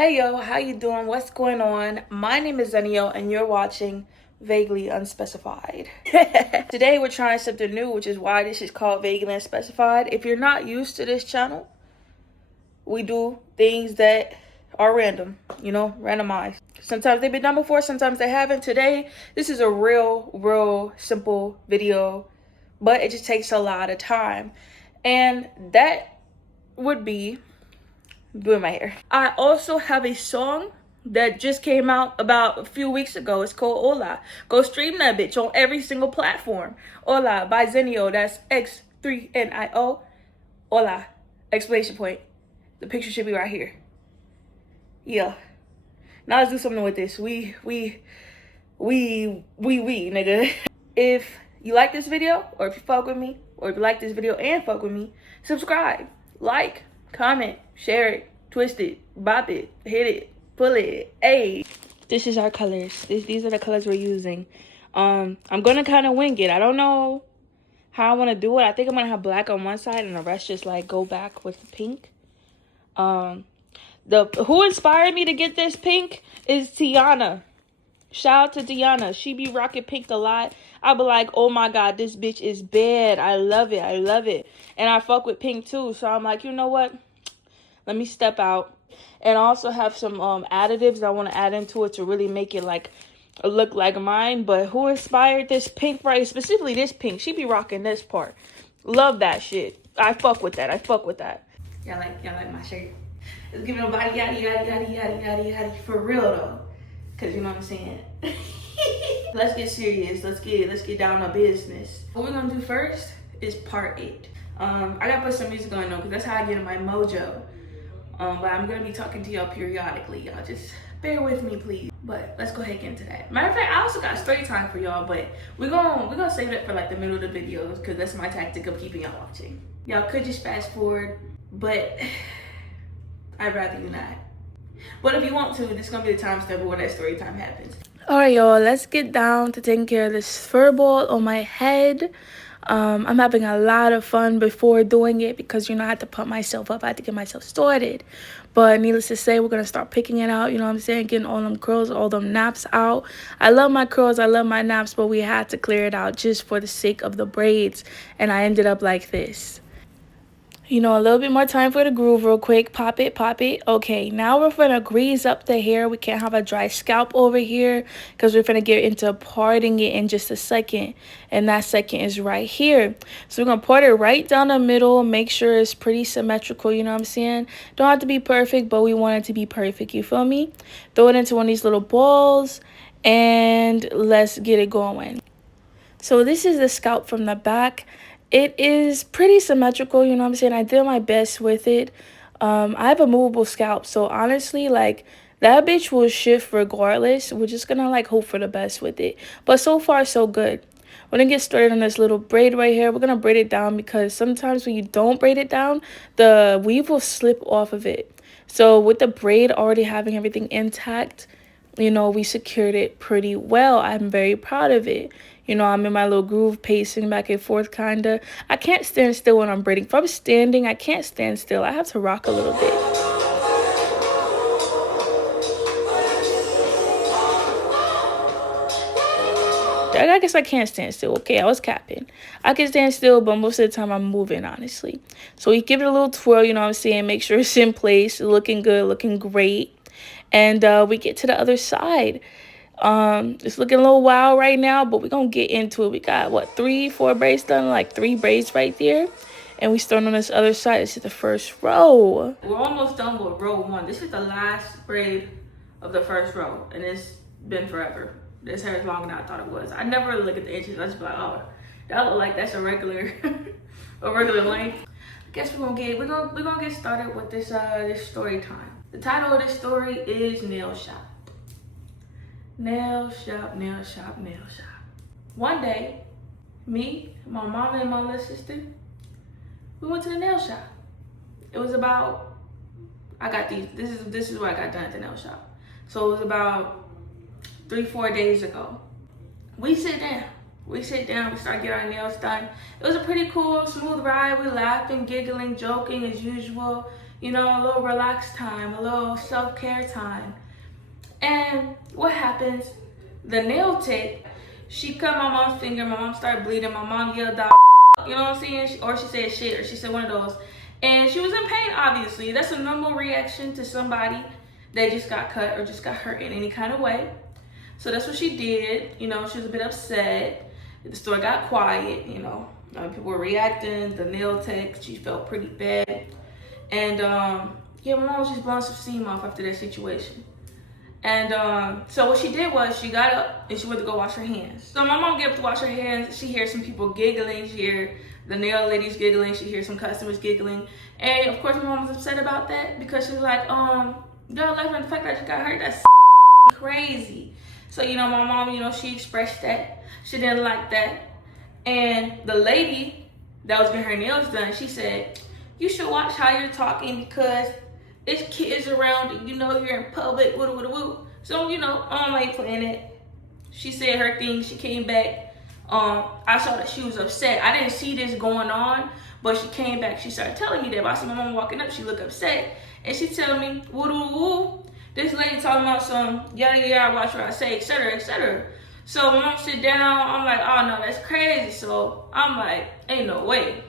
Hey yo, how you doing? What's going on? My name is Xenia and you're watching Vaguely Unspecified. Today we're trying something new, which is why this is called Vaguely Unspecified. If you're not used to this channel, we do things that are random, randomized. Sometimes they've been done before, sometimes they haven't. Today, this is a real simple video, but it just takes a lot of time. And that would be doing my hair. I also have a song that just came out about a few weeks ago. It's called Hola. Go stream that bitch on every single platform. Hola by Xenia. That's X3NIO. Hola. Exclamation point. The picture should be right here. Yeah. Now let's do something with this. We, nigga. If you like this video, or if you fuck with me, or if you like this video and fuck with me, subscribe, like, comment, share it, twist it, bop it, hit it, pull it. Hey, this is our colors. These are the colors we're using. I'm gonna kind of wing it. I don't know how I want to do it. I think I'm gonna have black on one side and the rest just like go back with the pink. Who inspired me to get this pink is Tiana. Shout out to Tiana. She be rocking pink a lot. I be like, oh my god, this bitch is bad. I love it. I love it. And I fuck with pink too. So I'm like, you know what? Let me step out. And I also have some additives I want to add into it to really make it like look like mine. But who inspired this pink, right? Specifically this pink. She be rocking this part. Love that shit. I fuck with that. I fuck with that. Y'all like my shirt? It's giving nobody yaddy for real though. Cause you know what I'm saying. Let's get serious. Let's get down to business. What we're gonna do first is part 8. I gotta put some music on though, cause that's how I get in my mojo. But I'm gonna be talking to y'all periodically. Y'all just bear with me, please. But let's go ahead and get into that. Matter of fact, I also got story time for y'all, but we're gonna save it for like the middle of the videos, cause that's my tactic of keeping y'all watching. Y'all could just fast forward, but I'd rather you not. But if you want to, this is gonna be the time step where that story time happens. Alright y'all, let's get down to taking care of this fur ball on my head. I'm having a lot of fun before doing it because, I had to pump myself up. I had to get myself started. But needless to say, we're going to start picking it out. You know what I'm saying? Getting all them curls, all them naps out. I love my curls. I love my naps. But we had to clear it out just for the sake of the braids. And I ended up like this. A little bit more time for the groove real quick. Pop it, pop it. Okay, now we're going to grease up the hair. We can't have a dry scalp over here because we're going to get into parting it in just a second. And that second is right here. So we're going to part it right down the middle. Make sure it's pretty symmetrical, you know what I'm saying? Don't have to be perfect, but we want it to be perfect. You feel me? Throw it into one of these little balls and let's get it going. So this is the scalp from the back. It is pretty symmetrical, you know what I'm saying? I did my best with it. I have a movable scalp, so honestly, like, that bitch will shift regardless. We're just gonna, like, hope for the best with it. But so far, so good. We're gonna get started on this little braid right here. We're gonna braid it down because sometimes when you don't braid it down, the weave will slip off of it. So with the braid already having everything intact, we secured it pretty well. I'm very proud of it. I'm in my little groove, pacing back and forth, kind of. I can't stand still when I'm braiding. If I'm standing, I can't stand still. I have to rock a little bit. I guess I can't stand still. Okay, I was capping. I can stand still, but most of the time I'm moving, honestly. So we give it a little twirl, you know what I'm saying? Make sure it's in place, looking good, looking great. And we get to the other side. It's looking a little wild right now, but we're gonna get into it. We got what, 3-4 braids done, like 3 braids right there, and we start on this other side. This is the first row. We're almost done with row 1. This is the last braid of the first row, and it's been forever. This hair is longer than I thought it was. I never really look at the inches. I just be like, oh, that look like that's a regular length. I guess we're gonna get started with this this story time. The title of this story is Nail Shop. Nail shop, nail shop, nail shop. One day, me, my mama, and my little sister, we went to the nail shop. It was about, this is where I got done at the nail shop. So it was about 3-4 days ago. We sit down, we start getting our nails done. It was a pretty cool, smooth ride. We laughing, giggling, joking as usual. you know, a little relaxed time, a little self-care time. And what happens? The nail tech, she cut my mom's finger. My mom started bleeding. My mom yelled out, you know what I'm saying? Or she said shit, or she said one of those. And she was in pain, obviously. That's a normal reaction to somebody that just got cut or just got hurt in any kind of way. So that's what she did. You know, she was a bit upset. The store got quiet, you know. People were reacting. The nail tech, she felt pretty bad. And yeah, my mom was just blowing some steam off after that situation. And so what she did was she got up and she went to go wash her hands. So my mom get up to wash her hands. She hears some people giggling. She hears the nail ladies giggling. She hears some customers giggling. And of course my mom was upset about that because she was like, y'all laughing at the fact that you got hurt? That's crazy. So, you know, my mom, you know, she expressed that. She didn't like that. And the lady that was getting her nails done, she said, you should watch how you're talking because it's kids around and you know you're in public, woo woo woo. So, you know, I'm like playing it. She said her thing, she came back. I saw that she was upset. I didn't see this going on, but she came back. She started telling me that. But I see my mom walking up, she looked upset. And she telling me, woo woo woo. This lady talking about some yada yada, watch what I say, etc. etc. So when I sit down, I'm like, oh no, that's crazy. So I'm like, ain't no way.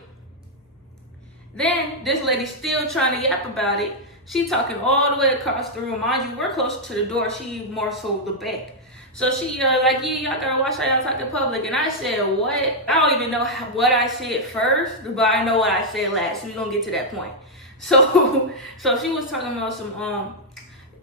Then this lady still trying to yap about it. She talking all the way across the room. Mind you, we're closer to the door. She more so the back. So she like, yeah, y'all gotta watch how y'all talk in public. And I said, what? I don't even know what I said first, but I know what I said last. So we're gonna get to that point. So she was talking about some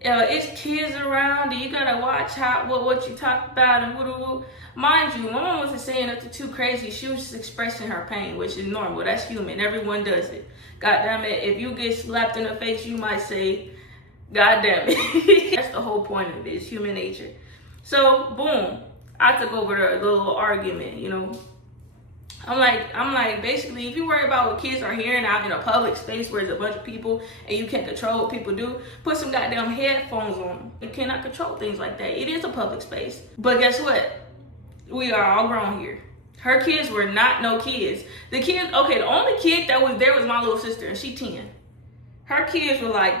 it's kids around and you gotta watch what you talk about and woo. Mind you, my mom wasn't saying nothing too crazy. She was just expressing her pain, which is normal. That's human. Everyone does it. God damn it. If you get slapped in the face, you might say, God damn it. That's the whole point of it. It's human nature. So boom, I took over the little argument, you know. I'm like, basically, if you worry about what kids are hearing out in a public space where there's a bunch of people and you can't control what people do, put some goddamn headphones on. You cannot control things like that. It is a public space. But guess what? We are all grown here. Her kids were not no kids. The kids, okay, the only kid that was there was my little sister, and she 10. Her kids were like,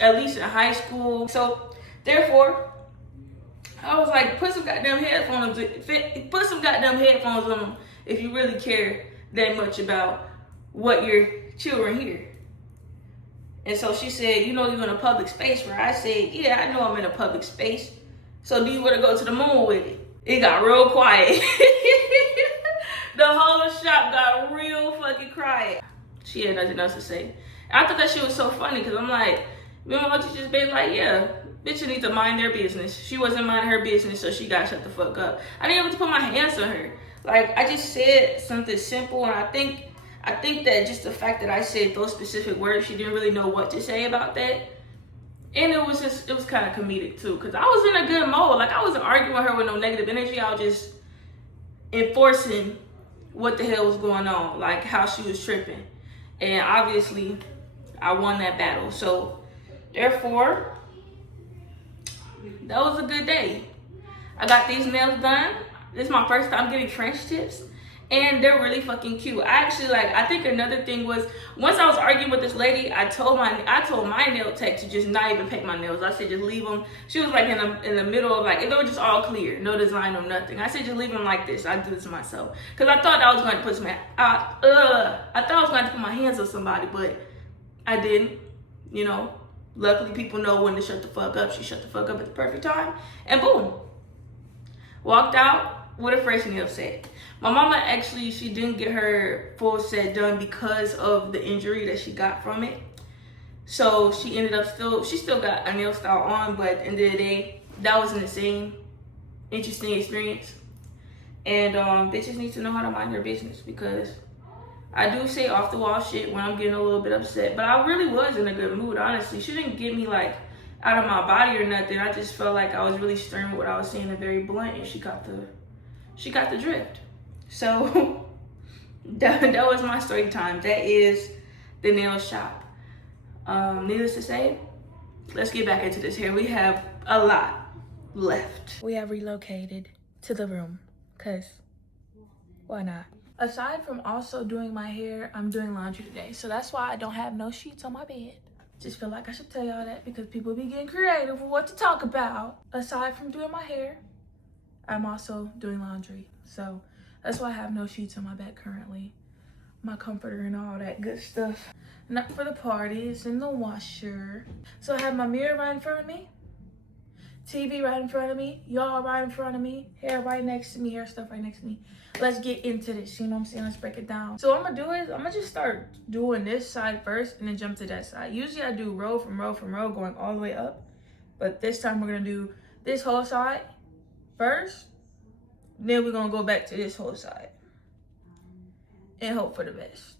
at least in high school. So, therefore, I was like, put some goddamn headphones on them if you really care that much about what your children hear. And so she said, you know you're in a public space, where I said, yeah, I know I'm in a public space. So do you want to go to the moon with it? It got real quiet. The whole shop got real fucking quiet. She had nothing else to say. I thought that shit was so funny because I'm like, you know what, you just been like, yeah, bitch need to mind their business. She wasn't minding her business, so she got shut the fuck up. I didn't have to put my hands on her. Like, I just said something simple, and I think that just the fact that I said those specific words, she didn't really know what to say about that. And it was kind of comedic too, because I was in a good mode. Like, I wasn't arguing with her with no negative energy. I was just enforcing what the hell was going on, like how she was tripping. And obviously, I won that battle. So, therefore, that was a good day. I got these nails done. This is my first time getting French tips, and they're really fucking cute. I think another thing was, once I was arguing with this lady, I told my nail tech to just not even paint my nails. I said just leave them. She was like in the middle of, like, if they were just all clear, no design, no nothing. I said just leave them like this. I do this myself because I thought I was going to put my hands on somebody, but I didn't. You know, luckily people know when to shut the fuck up. She shut the fuck up at the perfect time, and boom, walked out with a fresh nail set. My mama actually, she didn't get her full set done because of the injury that she got from it. So she ended up she still got a nail style on, but at the end of the day, that was an insane, interesting experience. And bitches need to know how to mind their business, because I do say off the wall shit when I'm getting a little bit upset, but I really was in a good mood, honestly. She didn't get me like out of my body or nothing. I just felt like I was really stern with what I was saying and very blunt, and she got the drift. So that was my story time. That is the nail shop. Needless to say, let's get back into this hair. We have a lot left. We have relocated to the room, because why not? Aside from also doing my hair, I'm doing laundry today. So that's why I don't have no sheets on my bed. Just feel like I should tell y'all that because people be getting creative with what to talk about. Aside from doing my hair, I'm also doing laundry. So that's why I have no sheets on my bed currently. My comforter and all that good stuff. Not for the party, it's in the washer. So I have my mirror right in front of me, TV right in front of me, y'all right in front of me, hair right next to me, hair stuff right next to me. Let's get into this, you know what I'm saying? Let's break it down. So what I'm gonna do is, I'm gonna just start doing this side first and then jump to that side. Usually I do row from row from row going all the way up. But this time we're gonna do this whole side first. Then we're gonna go back to this whole side. And hope for the best.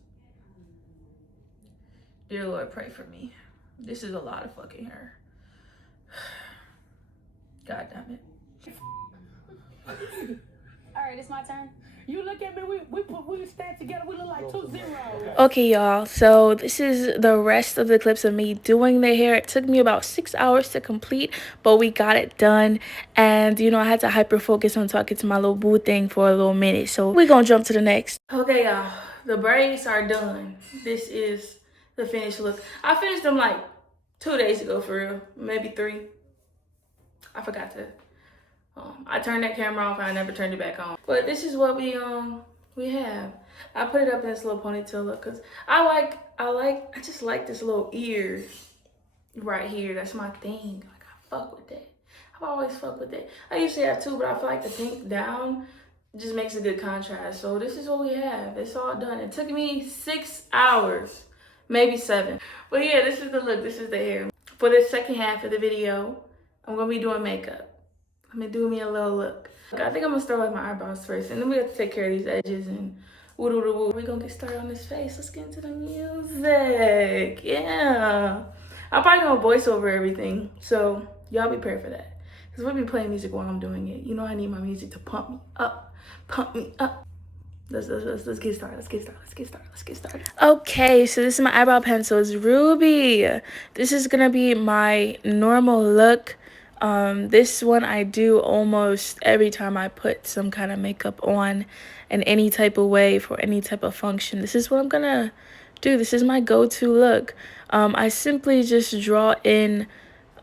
Dear Lord, pray for me. This is a lot of fucking hair. God damn it. All right, it's my turn. You look at me, we stand together, we look like 2-0. Okay, y'all, so this is the rest of the clips of me doing the hair. It took me about 6 hours to complete, but we got it done. And, you know, I had to hyper focus on talking to my little boo thing for a little minute. So we're gonna jump to the next. Okay, y'all, the braids are done. This is the finished look. I finished them like 2 days ago, for real, maybe 3. I forgot to. I turned that camera off and I never turned it back on. But this is what we have. I put it up in this little ponytail look because I just like this little ear right here. That's my thing. Like, I fuck with that. I've always fucked with that. I used to have 2, but I feel like the pink down just makes a good contrast. So this is what we have. It's all done. It took me 6 hours, maybe 7. But yeah, this is the look. This is the hair. For the second half of the video, I'm gonna be doing makeup. I'm gonna do me a little look. I think I'm gonna start with my eyebrows first, and then we have to take care of these edges and woo-doo-doo-woo. We're gonna get started on this face. Let's get into the music. Yeah. I'm probably gonna voice over everything, so y'all be prepared for that. Because we'll be playing music while I'm doing it. You know I need my music to pump me up. Pump me up. Let's get started. Let's get started. Okay, so this is my eyebrow pencil. It's Ruby. This is gonna be my normal look. This one I do almost every time I put some kind of makeup on in any type of way for any type of function. This is what I'm gonna do. This is my go-to look. I simply just draw in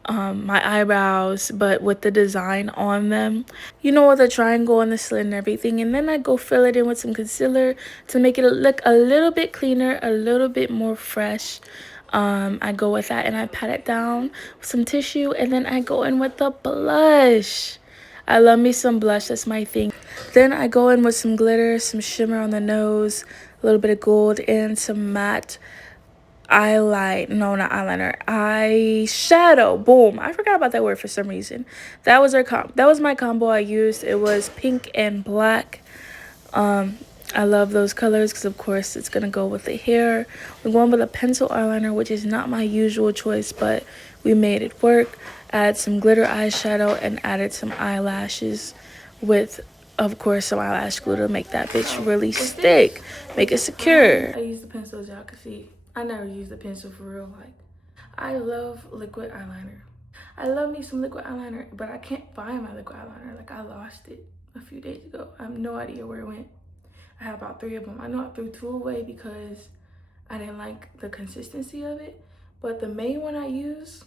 my eyebrows, but with the design on them, you know, with the triangle and the slit and everything. And then I go fill it in with some concealer to make it look a little bit cleaner, a little bit more fresh. I go with that and I pat it down with some tissue, and then I go in with the blush. I love me some blush. That's my thing. Then I go in with some glitter, some shimmer on the nose, a little bit of gold, and some matte eyeshadow. Boom, I forgot about that word for some reason. That was my combo I used. It was pink and black. I love those colors because of course it's gonna go with the hair. We're going with a pencil eyeliner, which is not my usual choice, but we made it work. Add some glitter eyeshadow and added some eyelashes with, of course, some eyelash glue to make that bitch really stick, make it secure. I use the pencil, as y'all can see. I never use the pencil for real. Like, I love liquid eyeliner. I love me some liquid eyeliner, but I can't find my liquid eyeliner. Like, I lost it a few days ago. I have no idea where it went. I have about 3 of them. I know I threw 2 away because I didn't like the consistency of it. But the main one I used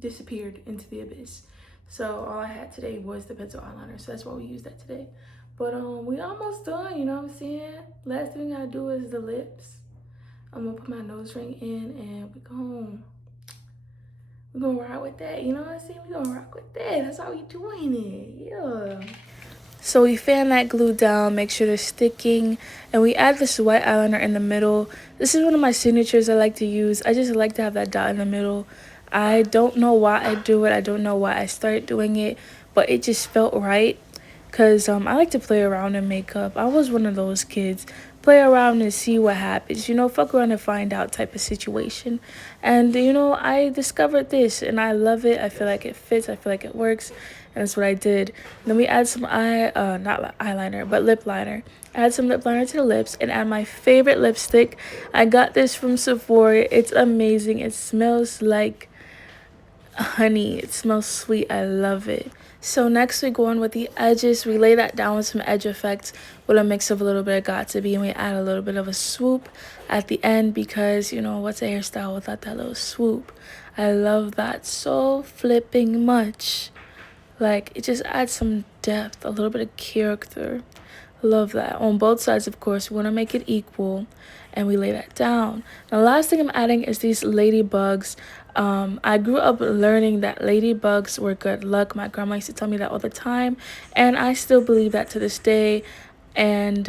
disappeared into the abyss. So all I had today was the pencil eyeliner. So that's why we used that today. But we almost done, you know what I'm saying? Last thing I do is the lips. I'm gonna put my nose ring in and we're gonna ride with that, you know what I'm saying? We're gonna rock with that. That's how we doing it, yeah. So we fan that glue down, make sure they're sticking, and we add this white eyeliner in the middle. This is one of my signatures I like to use. I just like to have that dot in the middle. I don't know why I do it. I don't know why I started doing it, but it just felt right. Because I like to play around in makeup. I was one of those kids. Play around and see what happens. You know, fuck around and find out type of situation. And, you know, I discovered this and I love it. I feel like it fits. I feel like it works. And that's what I did. Then we add some not eyeliner, but lip liner. Add some lip liner to the lips and add my favorite lipstick. I got this from Sephora. It's amazing. It smells like honey. It smells sweet. I love it. So next we go on with the edges. We lay that down with some edge effects with a mix of a little bit of got2b, and we add a little bit of a swoop at the end because, you know, what's a hairstyle without that little swoop? I love that so flipping much. Like, it just adds some depth, a little bit of character. Love that. On both sides, of course, we want to make it equal, and we lay that down. The last thing I'm adding is these ladybugs. I grew up learning that ladybugs were good luck. My grandma used to tell me that all the time, and I still believe that to this day. And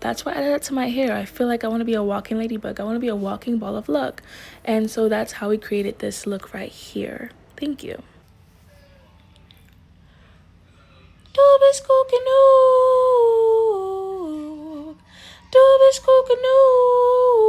that's why I added that to my hair. I feel like I want to be a walking ladybug. I want to be a walking ball of luck. And so that's how we created this look right here. Thank you. Doobie Skookanoo. Doobie Skookanoo.